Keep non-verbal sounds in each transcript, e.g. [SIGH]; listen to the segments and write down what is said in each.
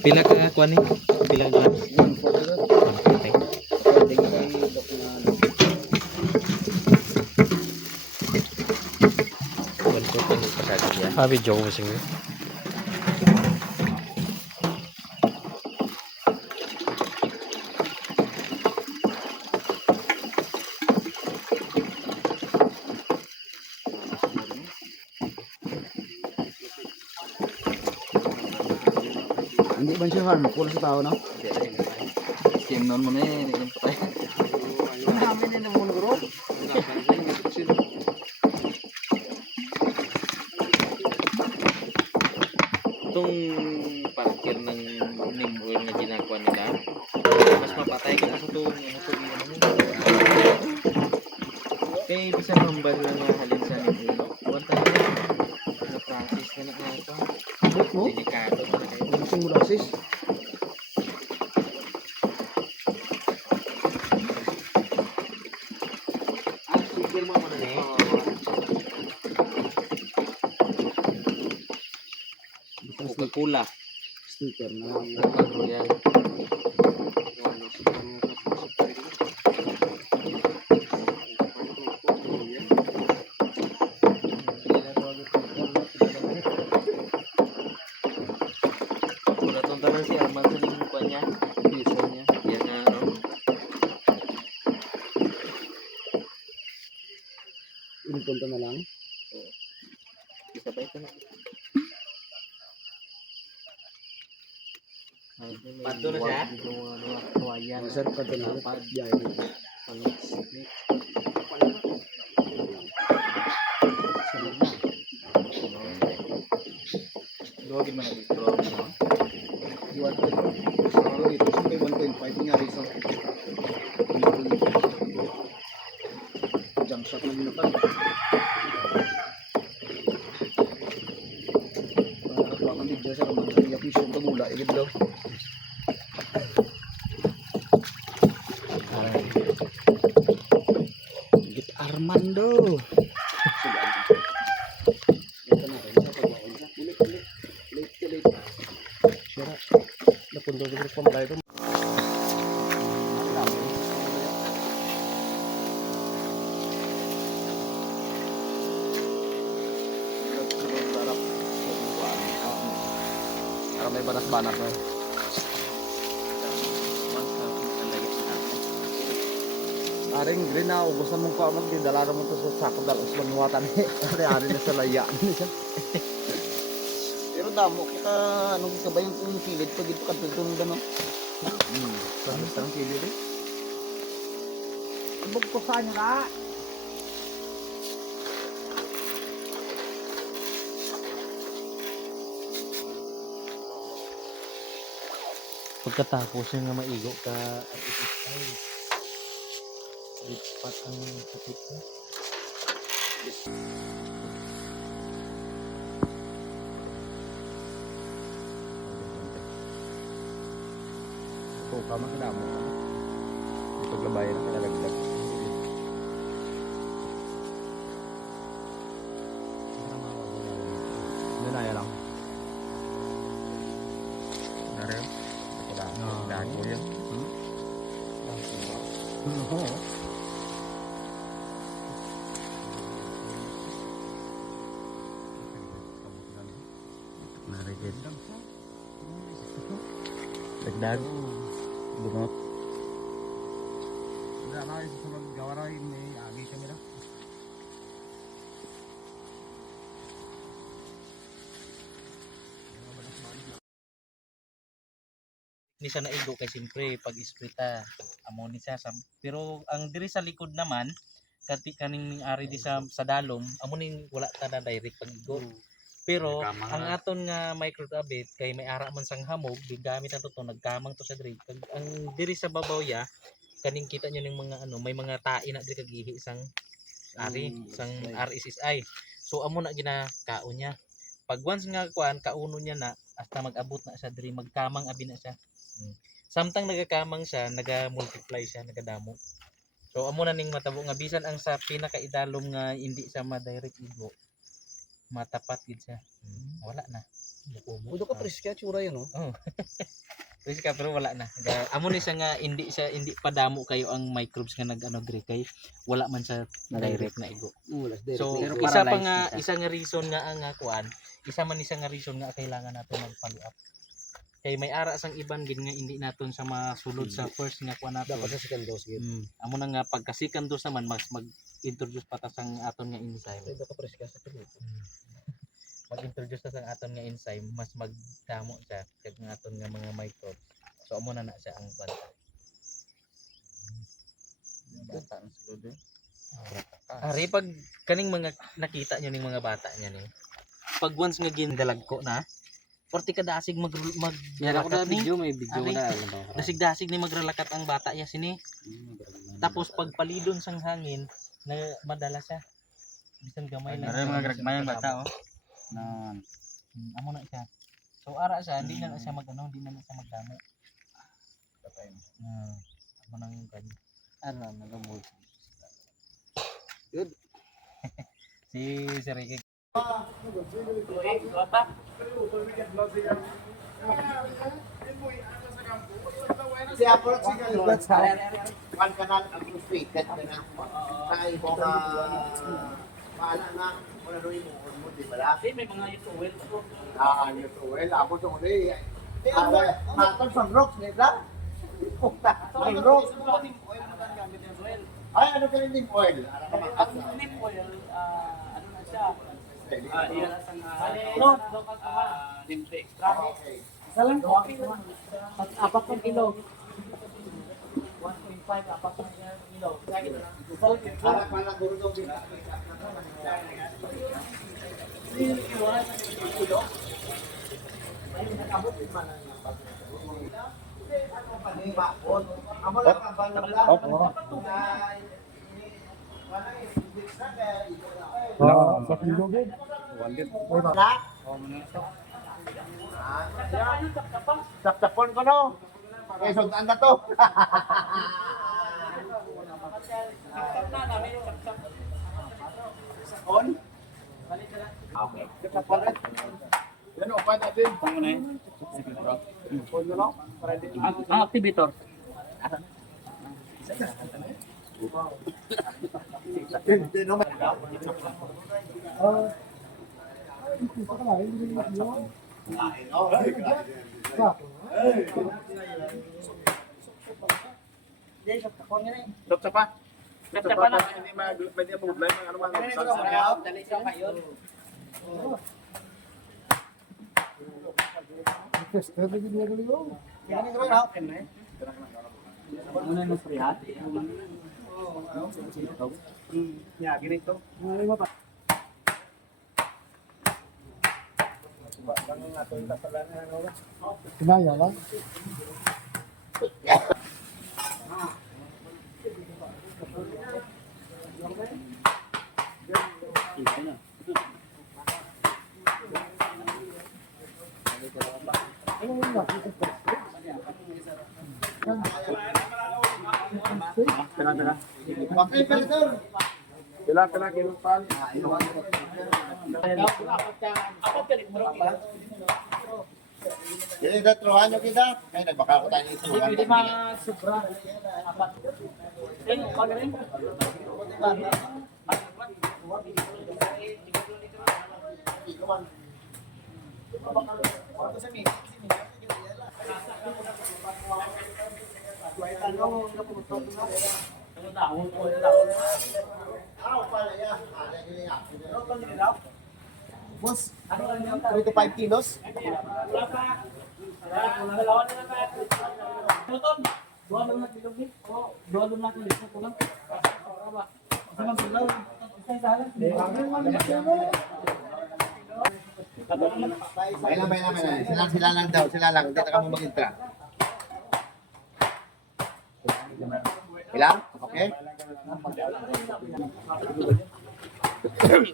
Pila ka kuan ni? Pila ka. Okay. Pwede nga kay Dok na Kuan ko pang pasagin ya. Ah, video ko kasi. Hindi ba siya harmful sa tao, no? Skim non mo na eh, ko patay. Ang dami na naman bro. Itong parkir ng neem oil na ginagawa nila, mas mapatay ka sa itong to, ano mo. Kaya bisa hambal lang nga halin sa neem oil. One time na process na na ito. Abot mo? Delikado na kayo. Ang singulasis. Ah, sige mo muna eh. Sticker na. Royal. Wala tong tanan si Arman sa lingkuan niya. Bisa niya. Yan na ano. Inipunta na lang. Isa pa ito na. Pato na siya? Ang sir, pati na. Jaya na. Luwagin mo na dito. Iwan ko ito. So, ito sa may 1.5 nga rin sa jump shot na binatag. Para bakang video sa ramang sa iyak mission ka gula. Igid daw. Git Armando. Ito na rin sa pagbaon sa. Ulit, ulit. Ulit, ulit. Sira. Napundo ko sa pambalay ko. Para may banas-banas mo. Aring green na ubos na mong pamag di dala mo to sa sako dal us manuwatan [LAUGHS] ni. Ari ari na sa laya ni [LAUGHS] siya. Pero damo kita anong kabayan kung pilit pag ito kadtong dano. Hmm, sa sa pilit eh. Ibog ko sa niya ka. Pagkatapos yung nga maigo ka at isipay. Lipat ang kapit ko. Ito ka man damo. Ito labayan na kalalagdag. Nanaya lang. Ito lang. Yan. Oo. Narigid. Dagdag. Bunot. Wala na sa sunod gawaray may agi kami na. ni sa naigo kay siyempre pag isprita amo ni sa pero ang diri sa likod naman kati kaning ari di sa sa dalom amo ning wala ta na direct pag igo pero Nagkamang ang na. aton nga microcabit kay may ara man sang hamog gigamit na to nagkamang to sa diri Pag- ang diri sa babaw ya kaning kita nyo ning mga ano may mga tae na diri kagihi isang ari Mm, isang SSI. RSSI so amo na ginakaon niya pag once nga kuan kauno niya na hasta mag-abot na siya diri magkamang abi na siya Mm. Samtang nagakamang siya, naga-multiply siya, nagadamo. So amo na ning matabo nga bisan ang sa pinakaidalom nga hindi sa ma-direct igo matapat gid siya. Hmm, wala na. Udo ka preska tsura yun, no? [LAUGHS] Pwede ka pero wala na. Amo ni siya nga hindi siya hindi padamo kayo ang microbes nga nag-ano diri kay wala man sa direct na igo. So Pero isa pa nga isa nga reason nga ang kuan, isa man isa nga reason nga kailangan natin mag-follow up. Kay may ara sang iban gid nga hindi naton sa masulod sa first nga kuan naton. Dapat sa second dose gid. Mm. Amo na nga pagka second dose naman mas mag-introduce pa ta sang aton nga enzyme. Udo ka preska sa tulo. Mag-introduce ta sang aton nga enzyme mas magdamo siya kag nga aton nga mga microbes. So amo na na siya ang kuan. Bata ang sulod eh. Ari pag kaning mga nakita nyo ning mga bata niya ni. Pag once nga gindalag ko na, porti ka dasig mag mag Yan ni. may video Ari. na. ano? Dasig-dasig ni magralakat ang bata ya sini. Tapos pag palidon sang hangin na madala siya. Bisan gamay lang. Aray, mga gragmayan bata, oh. Nan. Hmm, amo na siya. So ara siya, hindi na na siya mag ano, hindi na na siya magdamo. Hmm. Amo nang ganyan. Ano, nagamod. [LAUGHS] Si si Ricky. Siya po si Kalibot sa kan kanal ang frustrated na. Kaya mo ka paala na wala ro mo mo di bala. may mga yutuwel ko. Ah, well, ako to uli. Matol sa rocks nila. Puta, ang rocks. Ay, ano ka rin nim oil? Ang neem oil, ah, na? Ah, iyan ang neem extra. Okay. Isa lang apat ng kilo. 1.5, apat ng kilo. Isa lang kilo. Para pala guro daw Amo lang ang bala bala. Ah, sa kilo gid. Na? Sapsapon ko no. Eh, sundan na to. Sapsap na namin, sapsap. On? Okay. Sapsapon. Yan, upan natin. On na lang. Para di Ang, ang activator. Hindi naman. Sapsap pa. Sapsap pa na. Hindi mag pwede mo ang ano man. Dali siya kayo. Muna ng sprihat. Yeah, ganito. Kinaya lang. Okay, Pastor. Pila pila kilo pan. Jadi dah teruhan nyo kita. Kaya nagbaka ko tayo nito. Pwede mag-sobra. Apat. Eh, magaling. Ang dahon ko, ang dahon. Araw pala yan. Ah, lagi niya. Boss, ano lang yung 3 to 5 kilos. Lang. Dua lang natin bilog ni. Oo, dua lang natin bilog. Ito lang. Isa lang bilog. Isa lang. Lang, may lang, may lang. Sila, sila lang daw. Sila lang. Hindi na kami mag-intra. Ilang? Okay?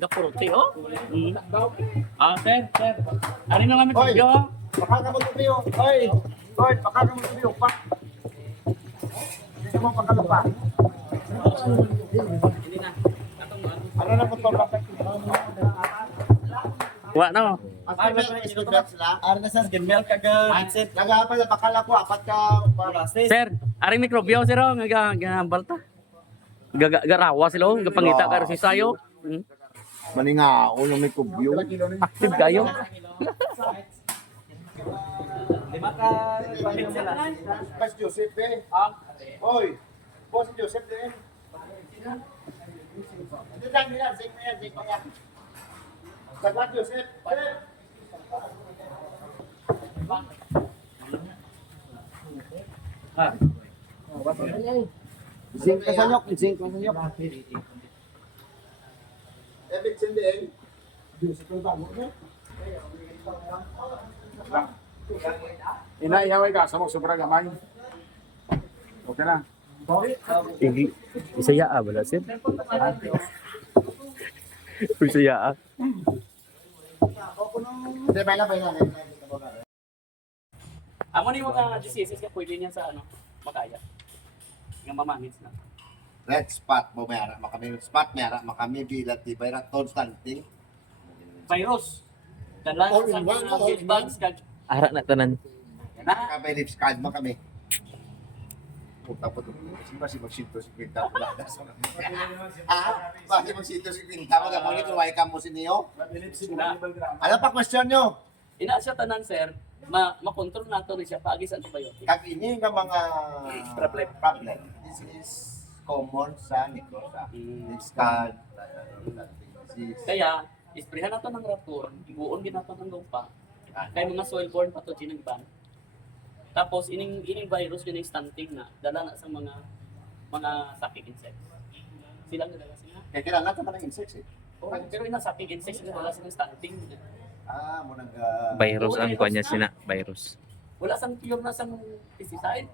Gapurote, oh. Ah, sir, sir. Ari na namin Hoy! video, oh. Baka ka mo tumiyo. Hoy! Hoy! Baka ka mo tumiyo pa. Hindi mo. Atong ano. Ano na po ito? Wa na. Ara na sir, gimel ka ga headset. Nag-aapal na bakala ko, apat ka. Sir, aring mikrobyo sir oh, nga nga balta. Gaga garawa sila oh, gapangita ka si sayo. Hmm. Maninga, ulo may kubyo. Active kayo. Lima ka. Mas Joseph eh. Hoy, boss Joseph din. Ito lang nila, zing mo yan, zing mo yan. Saglat Joseph. Eh. Zing ka sanyok, zing ka sanyok. Ebit sinding. Inaihaway ka, sa mo sobrang gamay. Okay na. Igi isaya ah bala sir. Isaya ah. Hindi, baila, baila. Amo ni mga GCSS ka pwede niya sa ano, makaya. Nga mamangis na. Red spot mo mayara makami spot mayara makami bilat di bayra constantly Virus. Dalan All sa in one, mga all in ka. Ara na tanan. Na. kami lips card mo kami puta po to sino si magsinto si Quinta na sa ah bakit magsinto si Quinta mo gamon ito why ka mo si Neo ano pa question nyo Ina siya tanan sir, ma makontrol nato ni siya paagi sa antibiotic. kag ini nga mga Problem. problem this is common sa necrosa lips card disease Kaya isprehan nato ng raton, iguon gid nato ng lupa. Kay mga soil-borne pathogen ng ban. Tapos ining ining virus ining stunting na dala na sa mga mga sucking insects. Sila nga dala sila. kaya kailangan natin ng insects eh Oh, pero ina sucking insects nga dala sila stunting. Ah mo nang uh, Virus ang kunya sina, virus. Wala sang cure na sang pesticide.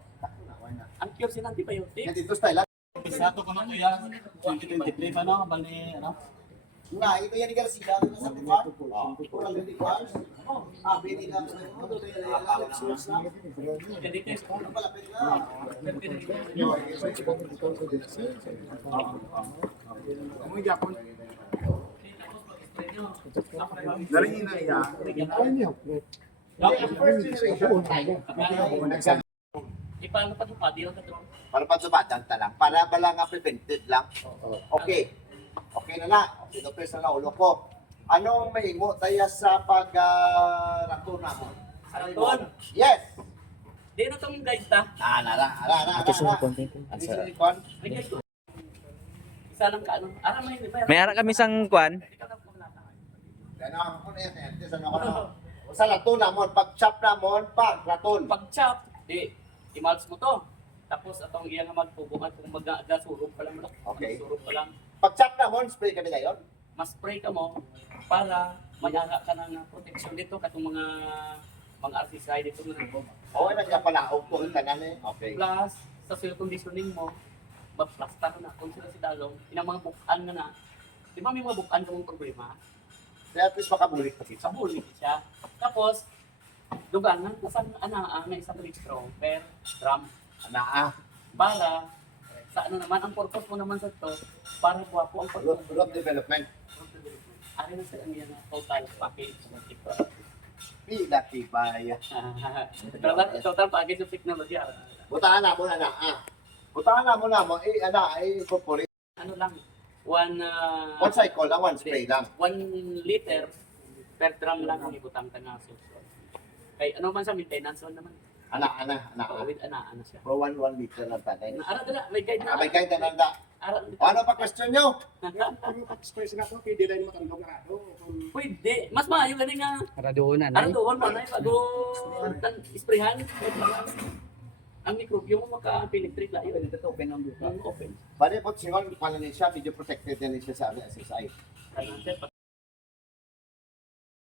Ang cure sila antibiotic. dito style Sato ka man yan. 2023 pa no, bali ano. Na, ito yan yung Garcia, ito sa Pipar. Kurang hindi ko ayos. Ah, pwede ka. Hindi kayo sa Ano pala, pwede ka. Amoy Japon. Dali na iya. Ipaano pa ito pa, di lang ito. Para pa dumadang talang. Para ba lang nga prevented lang. Okay. Okay na na. Okay na ulo ko. Anong mahimo tayo sa pag-ratuna mo? Raton. Yes! Di na itong guys ta. Ah, nara, nara, nara, nara. Ang silikon. Bigay ko. Isa lang ka ano. Ara may? May ara kami sang kwan. Ano ako na yan, yan. Ano ako na. Sa ratuna mo, pag-chop na mo. Pag chop, di i-mulch mo to. Tapos atong iya nga magpubukan kung mag-gasurog pa lang. Okay. Surog pa lang. Pag-chop na mo, spray ka na ngayon. Mas spray ka mo para mayara ka ng protection dito katong mga mga artiside dito nga Oo, nagkapalaog po ang tanan eh. Okay. Plus, sa soil conditioning mo, maplastar na kung sila si Dalong, inang mga bukan na na. Di ba may mga bukan kang problema? Kaya at least makabulit pa Sa bulit siya. Tapos, dugangan, nasan anaa na isang litro per drum Na ah. para sa ano naman, ang purpose mo naman sa to, para guwapo ang purpose. road development. Ano na sa ano yan, total package ng tipo. Pila tibay. [LAUGHS] total, total package of technology. ah. Butaan na mo na na ah. Butaan na mo na mo. Eh, ana, eh, incorporate. Ano lang, one, uh, One cycle lang, one spray lang. one liter per drum lang ang ibutang ka na suso. Kay ano man sa maintenance on naman. Ana, ana, ana. Oo, with ana ana siya. Pro one, one liter lang tatay. Na ara dala, may guide na. Abay kayo tananda. Ara. Ano pa question nyo? Ang express [LAUGHS] na ko, pwede rin matandog na rato. Pwede. Mas maayo gani nga. Radona Ara doon pa na bago [LAUGHS] tan isprehan. Ang mikrobyo mo maka electric la yun. Ito open ang buka. Open. Bali po, singon, pala niya siya, medyo protected din siya sa SSI. Kaya